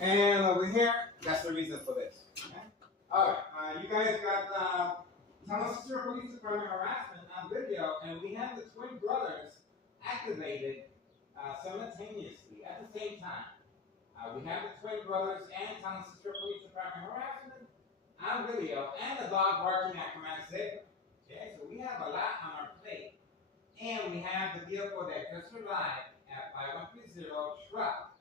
And over here, that's the reason for this. Okay? All right, you guys got Thomas Stewart Police Department harassment on video, and we have the twin brothers activated simultaneously at the same time. We have the twin brothers and Thomas Stewart Police Department harassment on video, and the dog barking at command signal. Okay, so we have a lot on our plate. And we have the vehicle that just arrived at 5130 truck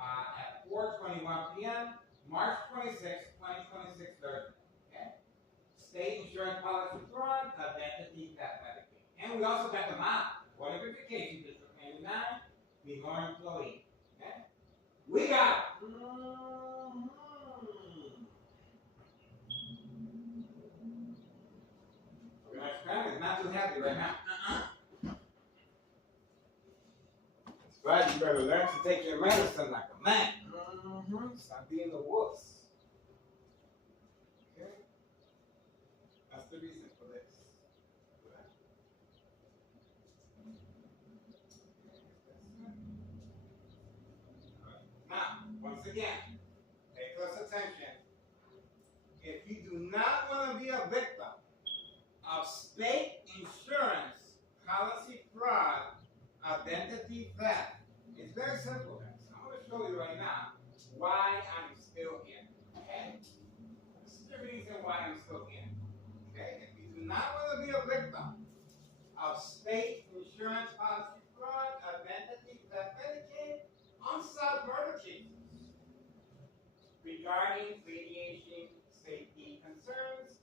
at 4:21 p.m. March 26, 2026 Thursday. Okay? State insurance policy fraud, identity theft medication. And we also got the MOP, Water Verification District 99, be more employee. Okay? We got it. Organized crime is not too happy right now. Right, you better learn to take your medicine like a man. Stop being the wuss. Okay? That's the reason for this. Now, once again, pay close attention. If you do not want to be a victim of state insurance policy fraud, identity theft, it's very simple, guys. I'm going to show you right now why I'm still here. Okay? This is the reason why I'm still here. Okay? If you do not want to be a victim of state insurance policy fraud, identity theft, Medicaid, unsolved murder cases regarding radiation safety concerns,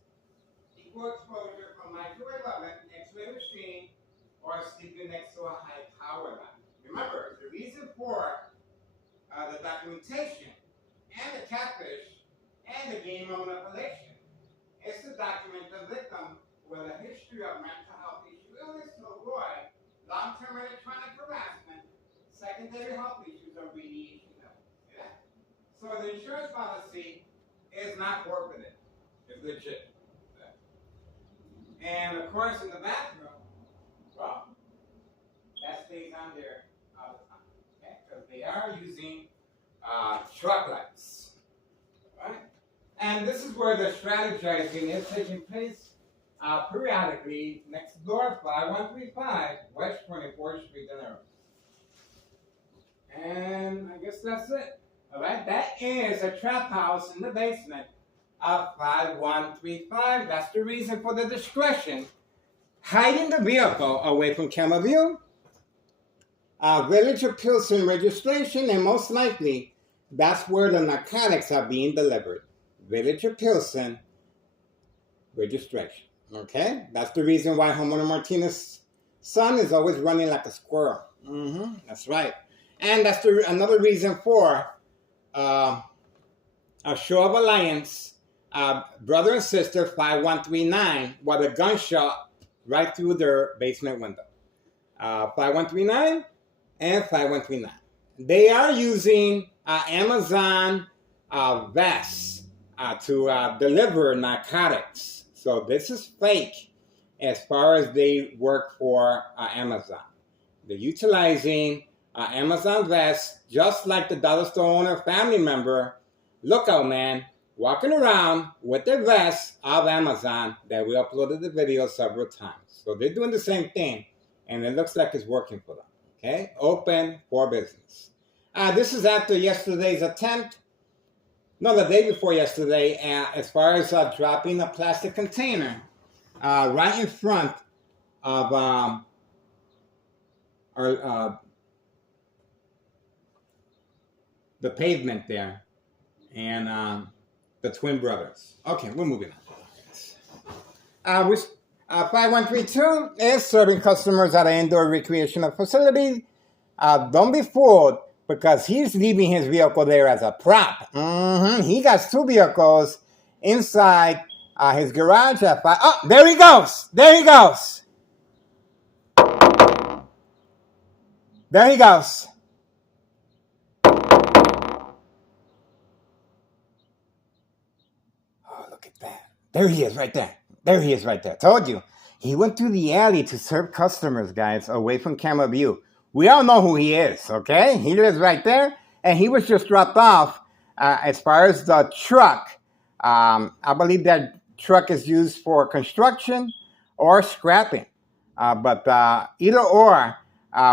equal exposure from 9 to 11, X-ray machine, or sleeping next to a high power line. Remember, the reason for the documentation and the catfish and the game of manipulation is to document the victim with a history of mental health issue, illness to avoid long-term electronic harassment, secondary health issues, or radiation levels. Yeah? So the insurance policy is not forfeited. It's legit. Yeah? And of course, in the bathroom, well, that stays on there all the time, okay? Because they are using truck lights, right? And this is where the strategizing is taking place periodically next door, 5135 West 24th Street in Irving. And I guess that's it, all right? That is a trap house in the basement of 5135. That's the reason for the discretion. Hiding the vehicle away from camera view, Village of Pilsen registration, and most likely that's where the narcotics are being delivered. Village of Pilsen registration. Okay? That's the reason why Homeowner Martinez's son is always running like a squirrel. That's right. And that's another reason for a show of alliance, brother and sister 5139, while the gunshot right through their basement window. 5139 and 5139. They are using Amazon vests to deliver narcotics. So this is fake as far as they work for Amazon. They're utilizing Amazon vests just like the dollar store owner family member, Lookout Man, walking around with their vests of Amazon that we uploaded the video several times. So they're doing the same thing, and it looks like it's working for them. Okay? Open for business. This is after yesterday's attempt. No, the day before yesterday, as far as dropping a plastic container right in front of the pavement there, and the twin brothers. Okay, we're moving on. 5132 is serving customers at an indoor recreational facility. Don't be fooled, because he's leaving his vehicle there as a prop. He got 2 vehicles inside his garage at 5. Oh, there he goes. There he goes. There he goes. Oh, look at that. There he is right there. There he is right there. Told you. He went through the alley to serve customers, guys, away from camera view. We all know who he is, okay? He lives right there, and he was just dropped off as far as the truck, I believe that truck is used for construction or scrapping. But either or,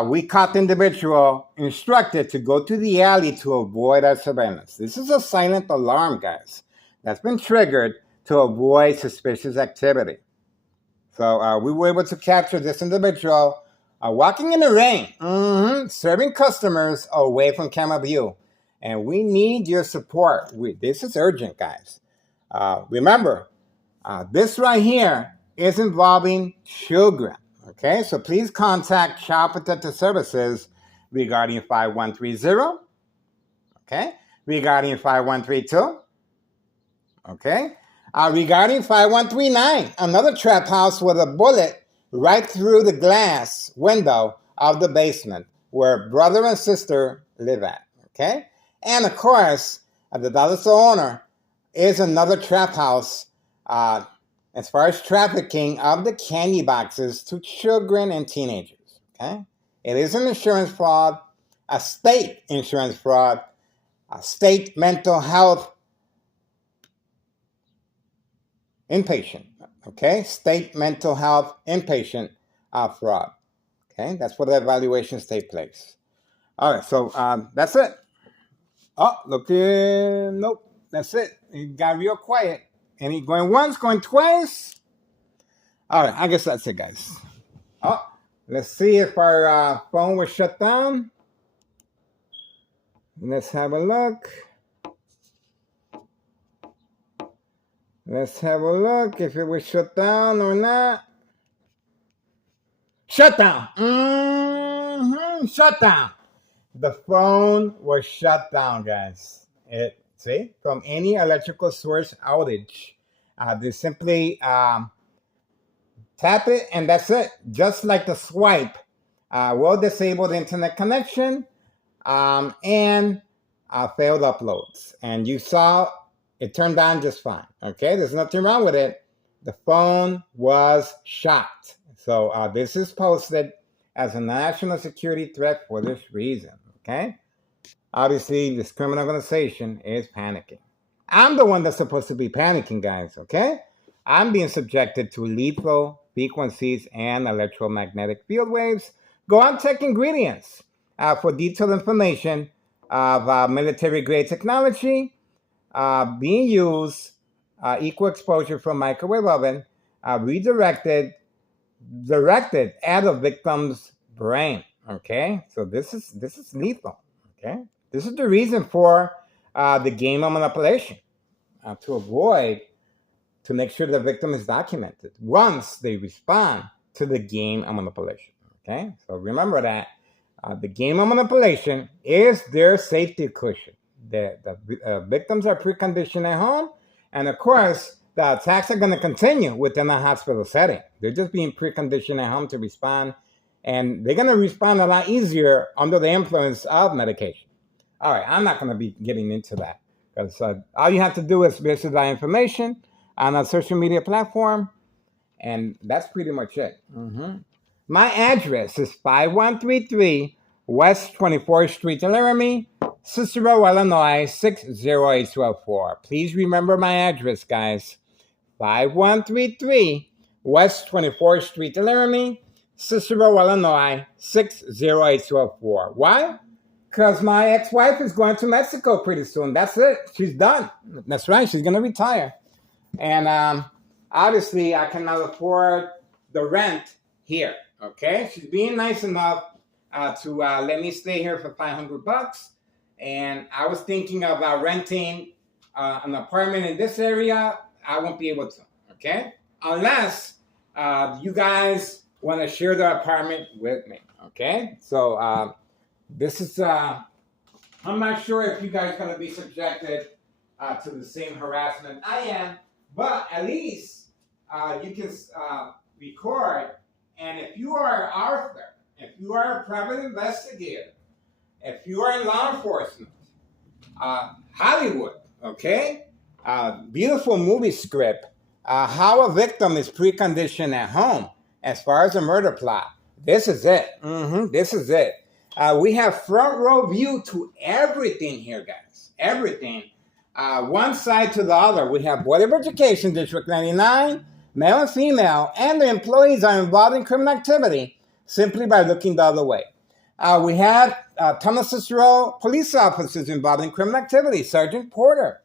we caught the individual instructed to go to the alley to avoid our surveillance. This is a silent alarm, guys, that's been triggered to avoid suspicious activity. So we were able to capture this individual walking in the rain, serving customers away from camera view. And we need your support. This is urgent, guys. Remember, this right here is involving children. Okay, so please contact Child Protective Services regarding 5130. Okay, regarding 5132. Okay, regarding 5139, another trap house with a bullet right through the glass window of the basement where brother and sister live at. Okay, and of course, the dollar store owner is another trap house as far as trafficking of the candy boxes to children and teenagers. Okay, it is an insurance fraud, a state insurance fraud, a state mental health inpatient. Okay, state mental health inpatient fraud. Okay, that's where the evaluations take place. All right, so that's it. Oh, look, nope, that's it. It got real quiet. Any going once, going twice? All right, I guess that's it, guys. Oh, let's see if our phone was shut down. Let's have a look. Let's have a look if it was shut down or not. Shut down. Shut down. The phone was shut down, guys. See, from any electrical source outage. They simply tap it and that's it. Just like the swipe will disable the internet connection and failed uploads. And you saw it turned on just fine. Okay, there's nothing wrong with it. The phone was shot. So this is posted as a national security threat for this reason. Okay, obviously this criminal organization is panicking. I'm the one that's supposed to be panicking, guys. Okay, I'm being subjected to lethal frequencies and electromagnetic field waves. Go on Tech Ingredients for detailed information of military-grade technology being used, equal exposure from microwave oven, directed at a victim's brain. Okay, so this is lethal. Okay, this is the reason for the game of manipulation to make sure the victim is documented once they respond to the game of manipulation. Okay, so remember that the game of manipulation is their safety cushion. The victims are preconditioned at home, and of course, the attacks are going to continue within a hospital setting. They're just being preconditioned at home to respond, and they're going to respond a lot easier under the influence of medication. All right, I'm not going to be getting into that because all you have to do is visit that information on a social media platform, and that's pretty much it. My address is 5133 West 24th Street in Laramie, Cicero, Illinois, 60804. Please remember my address, guys. 5133 West 24th Street in Laramie, Cicero, Illinois, 60804. Why? Because my ex-wife is going to Mexico pretty soon. That's it. She's done. That's right. She's going to retire. And obviously, I cannot afford the rent here. Okay? She's being nice enough to let me stay here for $500. And I was thinking of renting an apartment in this area. I won't be able to. Okay? Unless you guys want to share the apartment with me. Okay? So this is, I'm not sure if you guys are going to be subjected to the same harassment I am, but at least you can record. And if you are Arthur, if you are a private investigator, if you are in law enforcement, Hollywood, okay? Beautiful movie script, how a victim is preconditioned at home as far as a murder plot. This is it. This is it. We have front row view to everything here, guys. Everything. one side to the other. We have Board of Education, District 99, male and female, and the employees are involved in criminal activity simply by looking the other way. We have Thomas Cicero police officers involved in criminal activity, Sergeant Porter.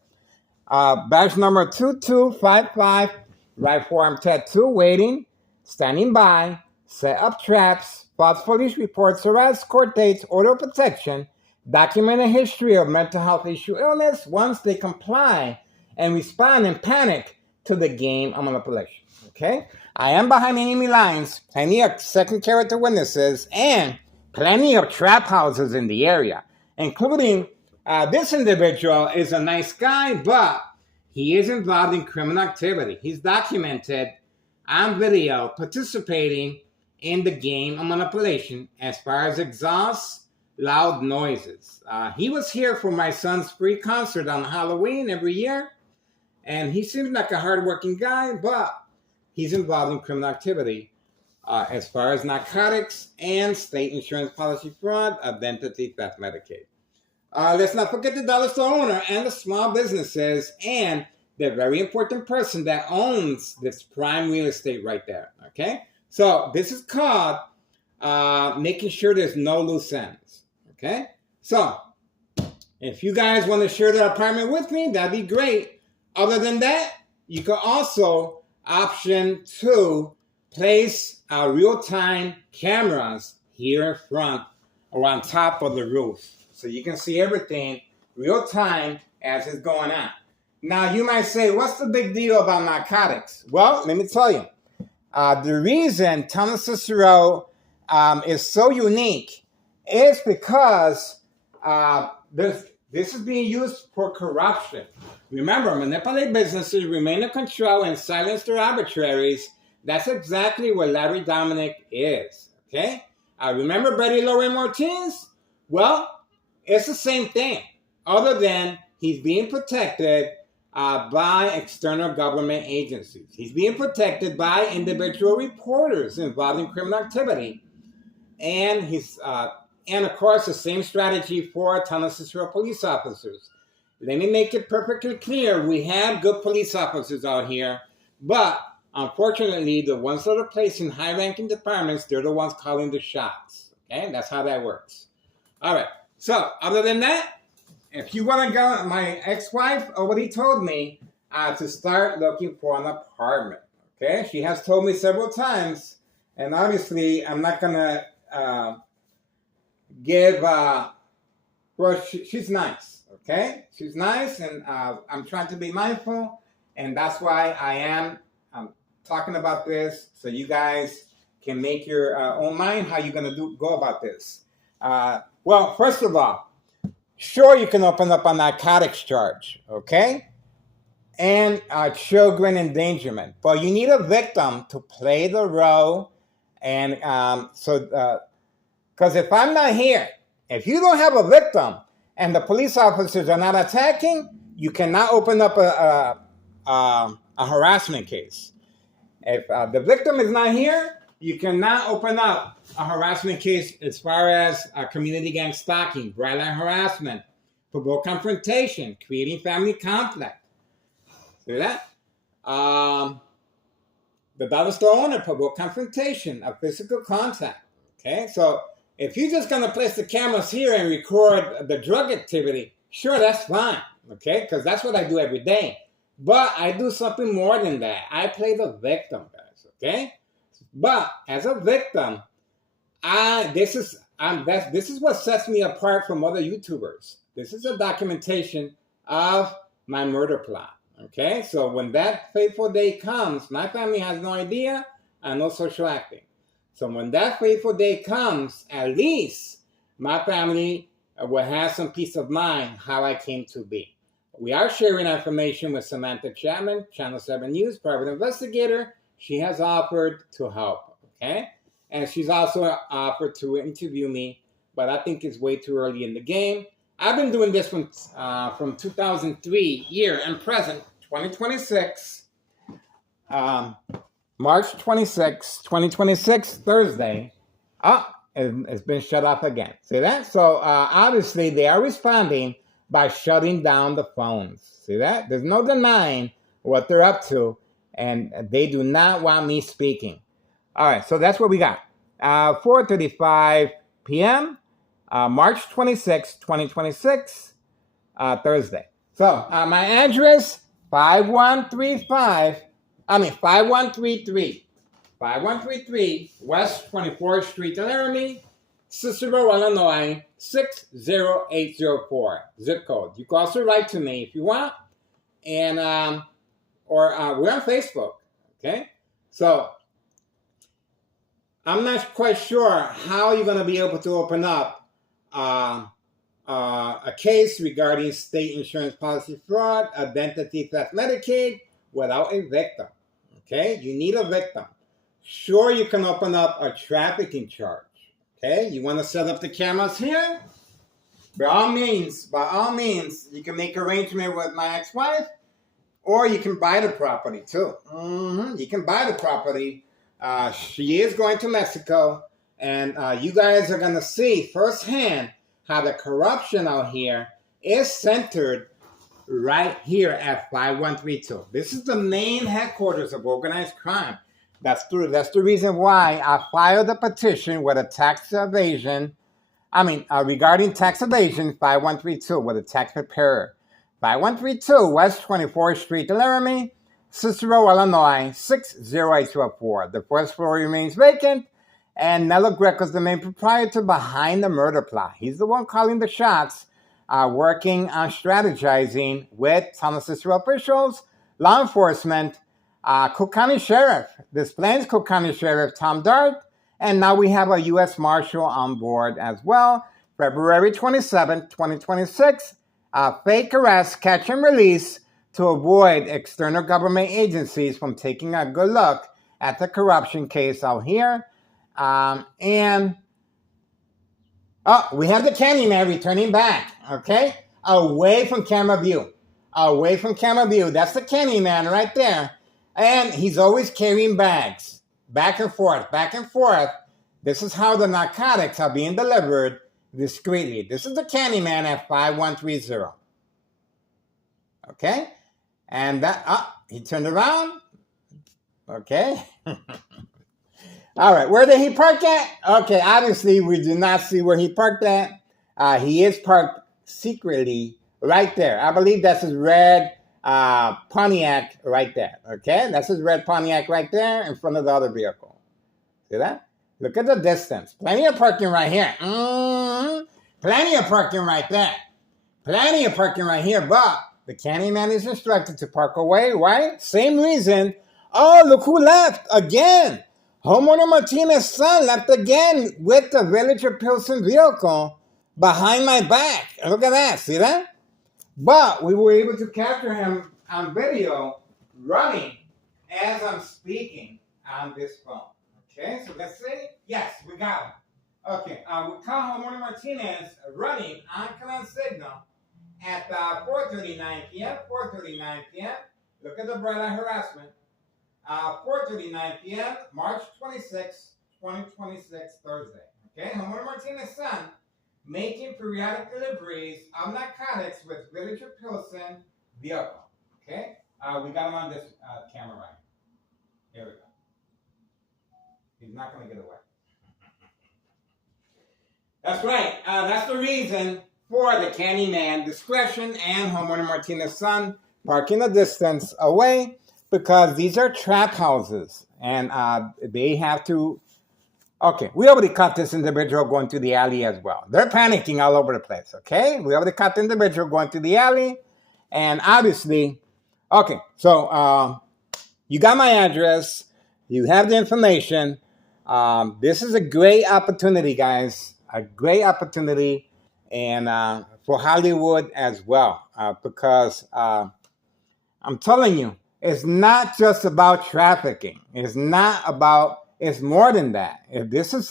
Badge number 2255, right forearm tattoo, waiting, standing by, set up traps, false police reports, arrests, court dates, order of protection, document a history of mental health issue illness once they comply and respond in panic to the game of manipulation. Okay? I am behind enemy lines, plenty of second character witnesses, and plenty of trap houses in the area, including this individual is a nice guy, but he is involved in criminal activity. He's documented on video participating in the game of manipulation as far as exhaust, loud noises. He was here for my son's free concert on Halloween every year, and he seems like a hardworking guy, but he's involved in criminal activity as far as narcotics and state insurance policy fraud, identity theft, Medicaid. Let's not forget the dollar store owner and the small businesses and the very important person that owns this prime real estate right there. Okay? So this is called making sure there's no loose ends. Okay? So if you guys want to share the apartment with me, that'd be great. Other than that, you can also option to place real-time cameras here in front or on top of the roof. So you can see everything real time as it's going on. Now you might say, what's the big deal about narcotics? Well, let me tell you. The reason Thomas Cicero is so unique is because this is being used for corruption. Remember, manipulate businesses, remain in control, and silence their arbitraries. That's exactly what Larry Dominic is. Okay? Remember Betty Lorraine Martinez? Well, it's the same thing, other than he's being protected by external government agencies. He's being protected by individual reporters involved in criminal activity. And of course, the same strategy for Thomas Cicero police officers. Let me make it perfectly clear. We have good police officers out here, but unfortunately, the ones that are placed in high-ranking departments, they're the ones calling the shots. Okay? That's how that works. All right. So, other than that, if you want to go, my ex-wife already told me to start looking for an apartment. Okay? She has told me several times, and obviously, I'm not going to give, well, she's nice. Okay? She's nice, and I'm trying to be mindful, and that's why I'm talking about this, so you guys can make your own mind how you're going to go about this. Well, first of all, sure, you can open up a narcotics charge, okay? And children endangerment. But you need a victim to play the role. And because if I'm not here, if you don't have a victim and the police officers are not attacking, you cannot open up a harassment case. If the victim is not here, you cannot open up a harassment case as far as community gang stalking, bright line harassment, provoke confrontation, creating family conflict. See that? The dollar store owner, provoke confrontation, a physical contact. Okay, so if you're just going to place the cameras here and record the drug activity, sure, that's fine. Okay, because that's what I do every day. But I do something more than that. I play the victim, guys. Okay. But as a victim, this is what sets me apart from other YouTubers. This is a documentation of my murder plot. Okay, so when that fateful day comes, my family has no idea and no social acting. So when that fateful day comes, at least my family will have some peace of mind how I came to be. We are sharing information with Samantha Chapman, Channel 7 News, private investigator. She has offered to help, okay? And she's also offered to interview me, but I think it's way too early in the game. I've been doing this from 2003, year and present, 2026, March 26, 2026, Thursday. It's been shut off again. See that? So obviously they are responding by shutting down the phones. See that? There's no denying what they're up to, and they do not want me speaking. All right, so that's what we got. 4:35 p.m., March 26, 2026, Thursday. So my address, 5133 West 24th Street, Laramie, Cicero, Illinois, 60804, zip code. You can also write to me if you want, and or we're on Facebook, okay? So I'm not quite sure how you're going to be able to open up a case regarding state insurance policy fraud, identity theft, Medicaid, without a victim, okay? You need a victim. Sure, you can open up a trafficking charge. Okay, you want to set up the cameras here? By all means, you can make arrangement with my ex-wife, or you can buy the property too. You can buy the property. She is going to Mexico, and you guys are going to see firsthand how the corruption out here is centered right here at 5132. This is the main headquarters of organized crime. That's the reason why I filed a petition with a tax evasion. Regarding tax evasion, 5132 with a tax preparer. 5132 West 24th Street, Laramie, Cicero, Illinois, 60804. The first floor remains vacant, and Nello Greco is the main proprietor behind the murder plot. He's the one calling the shots, working on strategizing with Town of Cicero officials, law enforcement, Cook County Sheriff, Des Plaines Cook County Sheriff Tom Dart, and now we have a U.S. Marshal on board as well. February 27, 2026, fake arrest, catch and release to avoid external government agencies from taking a good look at the corruption case out here. We have the Candyman returning back, okay? Away from camera view. That's the Candyman right there. And he's always carrying bags, back and forth. This is how the narcotics are being delivered discreetly. This is the Candyman at 5130. Okay? And he turned around. Okay. All right, where did he park at? Okay, obviously we do not see where he parked at. He is parked secretly right there. I believe that's his red Pontiac right there, okay? That's his red Pontiac right there in front of the other vehicle. See that? Look at the distance. Plenty of parking right here. Plenty of parking right there. Plenty of parking right here, but the Candyman is instructed to park away, right? Same reason. Oh, look who left again. Homeowner Martinez's son left again with the Villager Pilsen vehicle behind my back. Look at that. See that? But we were able to capture him on video running as I'm speaking on this phone. Okay, so let's see. Yes, we got him. Okay, we caught Homeowner Martinez running on command signal at 4:39 p.m. 4:39 p.m. Look at the bright light harassment. 4:39 p.m. March 26, 2026, Thursday. Okay, Homeowner Martinez's son making periodic deliveries of narcotics with Villager Pilsen vehicle. Okay? We got him on this camera right here. Here we go. He's not going to get away. That's right. That's the reason for the Candyman discretion and Homeowner Martinez's son parking a distance away, because these are trap houses and they have to. Okay, we already caught this individual going through the alley as well. They're panicking all over the place, okay? We already caught the individual going through the alley. And obviously, okay, so you got my address. You have the information. This is a great opportunity, guys. A great opportunity, and for Hollywood as well. Because I'm telling you, it's not just about trafficking. It's more than that. This is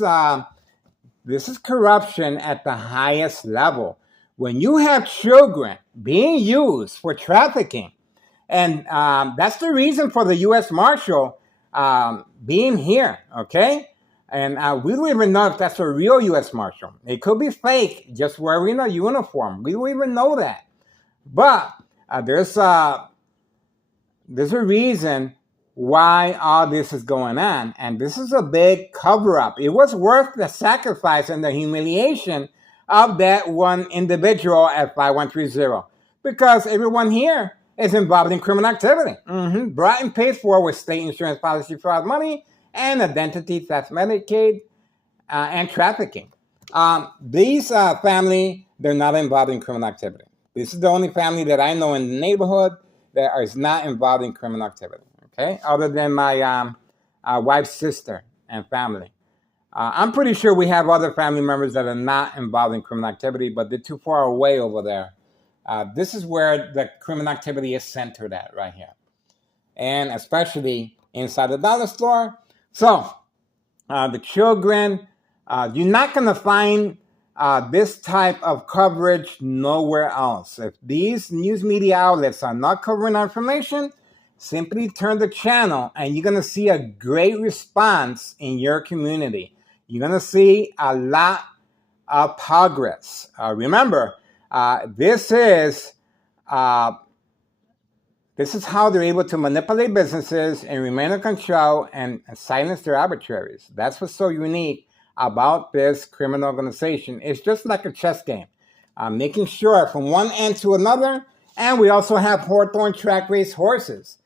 corruption at the highest level. When you have children being used for trafficking, and that's the reason for the U.S. Marshal being here, okay? And we don't even know if that's a real U.S. Marshal. It could be fake, just wearing a uniform. We don't even know that. But there's a reason why all this is going on, and this is a big cover-up. It was worth the sacrifice and the humiliation of that one individual at 5130, because everyone here is involved in criminal activity, brought and paid for with state insurance policy fraud money and identity theft, Medicaid, and trafficking. These family, they're not involved in criminal activity. This is the only family that I know in the neighborhood that is not involved in criminal activity, okay? Other than my wife's sister and family. I'm pretty sure we have other family members that are not involved in criminal activity, but they're too far away over there. This is where the criminal activity is centered at right here. And especially inside the dollar store. So the children, you're not going to find this type of coverage nowhere else. If these news media outlets are not covering our information, simply turn the channel and you're going to see a great response in your community. You're going to see a lot of progress. Remember, this is how they're able to manipulate businesses and remain in control and silence their arbitraries. That's what's so unique about this criminal organization. It's just like a chess game, making sure from one end to another. And we also have Hawthorne track race horses.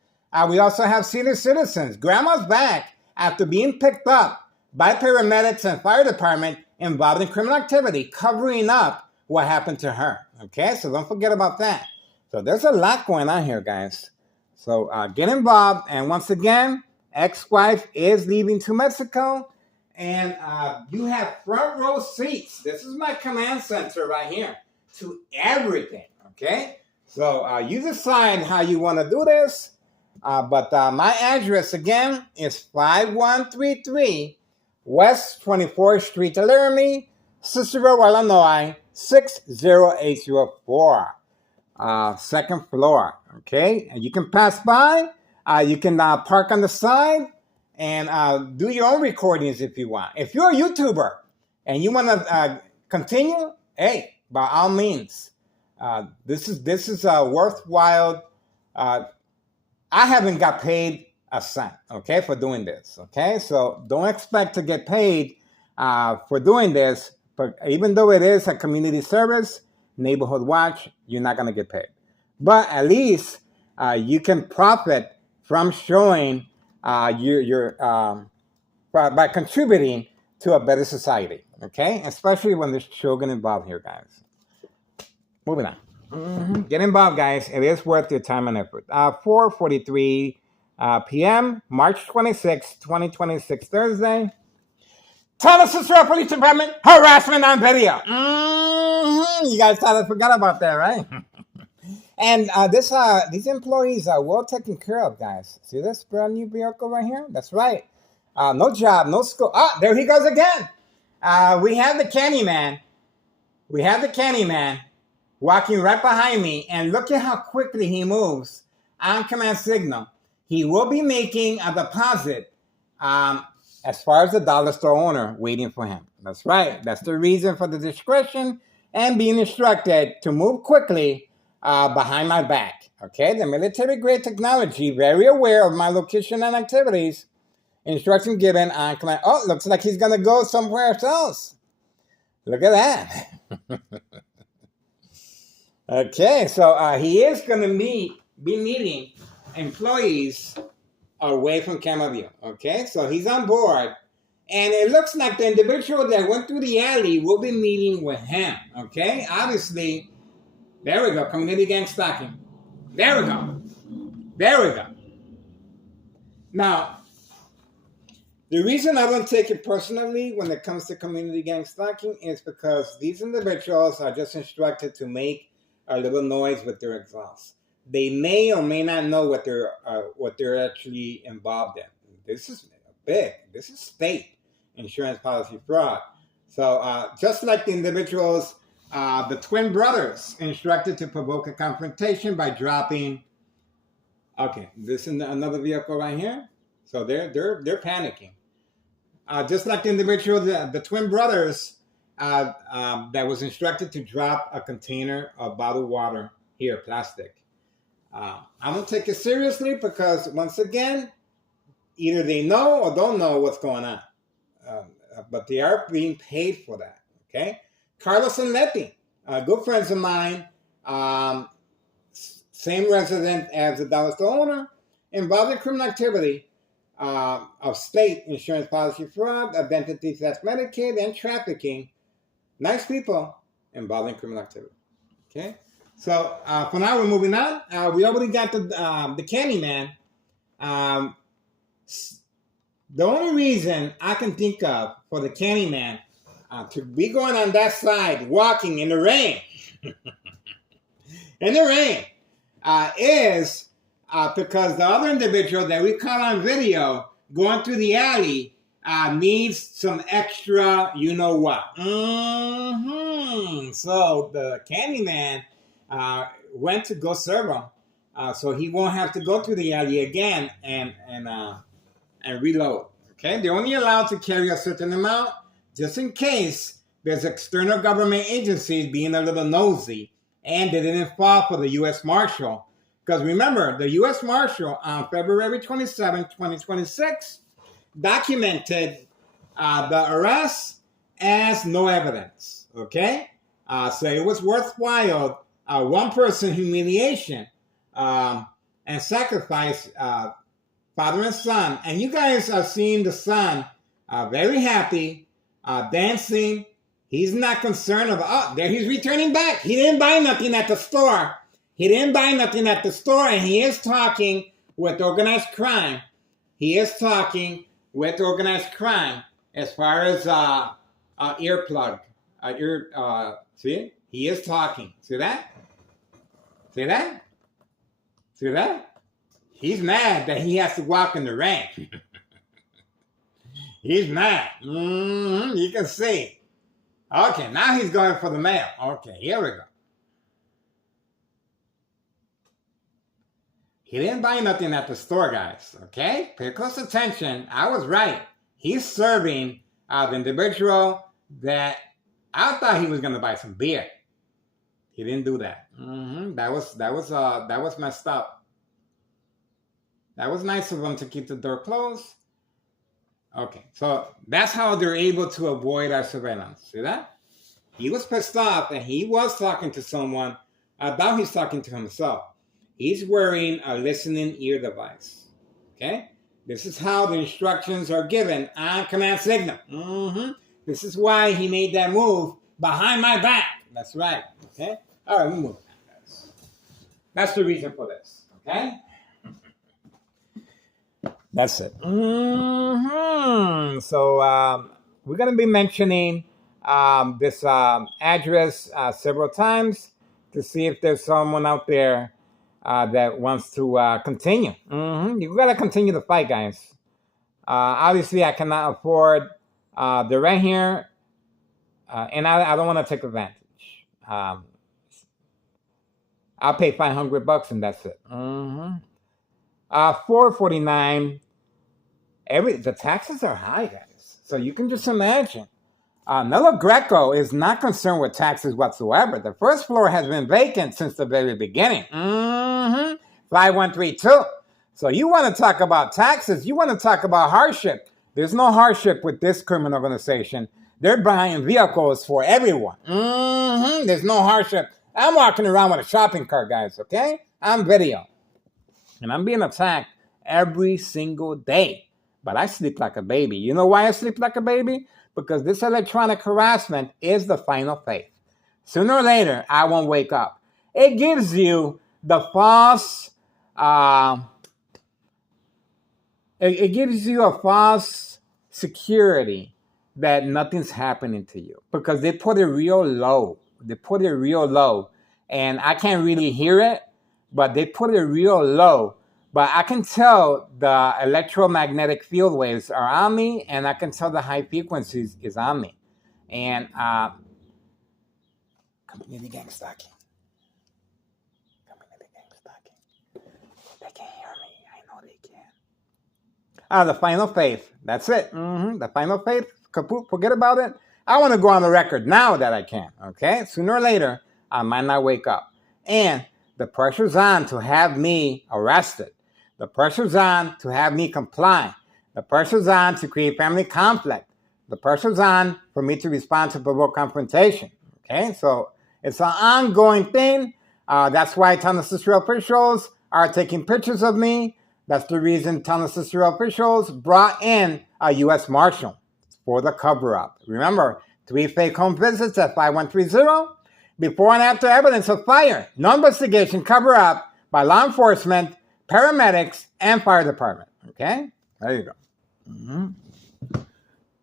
We also have senior citizens, grandma's back after being picked up by paramedics and fire department involved in criminal activity, covering up what happened to her. Okay, so don't forget about that. So there's a lot going on here, guys. So get involved. And once again, ex-wife is leaving to Mexico. And you have front row seats. This is my command center right here to everything, okay? So you decide how you want to do this. But my address, again, is 5133 West 24th Street, Laramie, Cicero, Illinois, 60804. Second floor, okay? And you can pass by. You can park on the side and do your own recordings if you want. If you're a YouTuber and you want to continue, hey, by all means. This is a worthwhile. I haven't got paid a cent, okay, for doing this, okay? So don't expect to get paid for doing this. But even though it is a community service, Neighborhood Watch, you're not going to get paid. But at least you can profit from showing by contributing to a better society, okay? Especially when there's children involved here, guys. Moving on. Get involved, guys. It is worth your time and effort. 4:43 p.m., March 26, 2026, Thursday. Tyler Cicero Police Department, harassment on video. You guys thought I forgot about that, right? And these employees are well taken care of, guys. See this brand new vehicle right here? That's right. No job, no school. There he goes again. We have the Candyman. Walking right behind me, and look at how quickly he moves on command signal. He will be making a deposit as far as the dollar store owner waiting for him. That's right. That's the reason for the discretion and being instructed to move quickly behind my back. Okay, the military-grade technology, very aware of my location and activities. Instruction given on command. Oh, looks like he's going to go somewhere else. Look at that. Okay, so he is going to be meeting employees away from camera view. Okay, so he's on board. And it looks like the individual that went through the alley will be meeting with him. Okay, obviously, there we go, community gang stalking. There we go. Now, the reason I don't take it personally when it comes to community gang stalking is because these individuals are just instructed to make a little noise with their exhaust. They may or may not know what they're actually involved in. This is big. This is state insurance policy fraud. So just like the individuals, the twin brothers instructed to provoke a confrontation by dropping. Okay, this is another vehicle right here. So they're panicking. Just like the individual, the twin brothers that was instructed to drop a container of bottled water. here, plastic. I don't take it seriously because, once again, either they know or don't know what's going on. But they are being paid for that, okay? Carlos and Letty, good friends of mine, same resident as the Dallas owner, involved in criminal activity of state insurance policy fraud, identity theft, Medicaid, and trafficking. Nice people involved in criminal activity, okay? So for now, we're moving on. We already got the Candyman. The only reason I can think of for the Candyman to be going on that side, walking in the rain, is because the other individual that we caught on video going through the alley needs some extra, you know what. So the Candyman went to go serve him, so he won't have to go through the alley again and reload. Okay, they're only allowed to carry a certain amount, just in case there's external government agencies being a little nosy and they didn't fall for the U.S. Marshal. Because remember, the U.S. Marshal on February 27, 2026, documented the arrest as no evidence. Okay, so it was worthwhile. One person humiliation and sacrifice. Father and son, and you guys are seeing the son very happy, dancing. He's not concerned about, there he's returning back. He didn't buy nothing at the store. And he is talking with organized crime. As far as earplug. See? He is talking. See that? He's mad that he has to walk in the rain. He's mad. You can see. Okay, now he's going for the mail. Okay, here we go. He didn't buy nothing at the store, guys. Okay? Pay close attention. I was right. He's serving the individual that I thought he was going to buy some beer. He didn't do that. That was messed up. That was nice of them to keep the door closed. Okay, so that's how they're able to avoid our surveillance. See that? He was pissed off and he was talking to someone. I doubt he's talking to himself. He's wearing a listening ear device. Okay? This is how the instructions are given on command signal. This is why he made that move behind my back. That's right. Okay? All right, we'll move on, guys. That's the reason for this. Okay? That's it. So we're going to be mentioning this address several times to see if there's someone out there that wants to continue. You got to continue the fight, guys. Obviously, I cannot afford the rent here, and I don't want to take advantage. I'll pay $500 and that's it. $449. The taxes are high, guys. So you can just imagine. Nella Greco is not concerned with taxes whatsoever. The first floor has been vacant since the very beginning. 5132. So you want to talk about taxes? You want to talk about hardship? There's no hardship with this criminal organization. They're buying vehicles for everyone. There's no hardship. I'm walking around with a shopping cart, guys. Okay, I'm video. And I'm being attacked every single day. But I sleep like a baby. You know why I sleep like a baby? Because this electronic harassment is the final faith. Sooner or later, I won't wake up. It gives you the false... it gives you a false security that nothing's happening to you. Because they put it real low. And I can't really hear it. But they put it real low. But I can tell the electromagnetic field waves are on me, and I can tell the high frequencies is on me. And community gang stalking. They can hear me. I know they can. The final faith. That's it. The final faith. Kaput. Forget about it. I want to go on the record now that I can. Okay. Sooner or later, I might not wake up. And The pressure's on to have me arrested. The pressure's on to have me comply. The pressure's on to create family conflict. The pressure's on for me to respond to provoke confrontation. Okay, so it's an ongoing thing. That's why Tunnel Sister officials are taking pictures of me. That's the reason Tunnel Sister officials brought in a U.S. Marshal for the cover-up. Remember, 3 fake home visits at 5130. Before and after evidence of fire. No investigation, cover-up by law enforcement, paramedics, and fire department. Okay? There you go. Mm-hmm.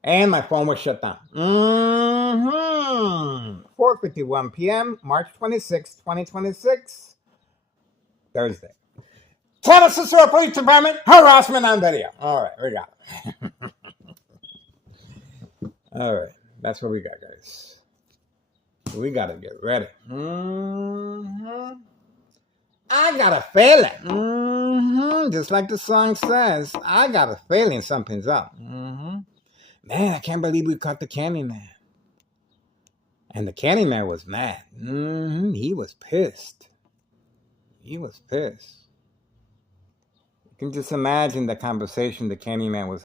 And my phone was shut down. 4:51 p.m., March 26, 2026, Thursday. Tunnel Sister Police Department, harassment on video. All right, we got it. All right, that's what we got, guys. We got to get ready. I got a feeling. Just like the song says, I got a feeling something's up. Man, I can't believe we caught the Candyman. And the Candyman was mad. He was pissed. You can just imagine the conversation the Candyman was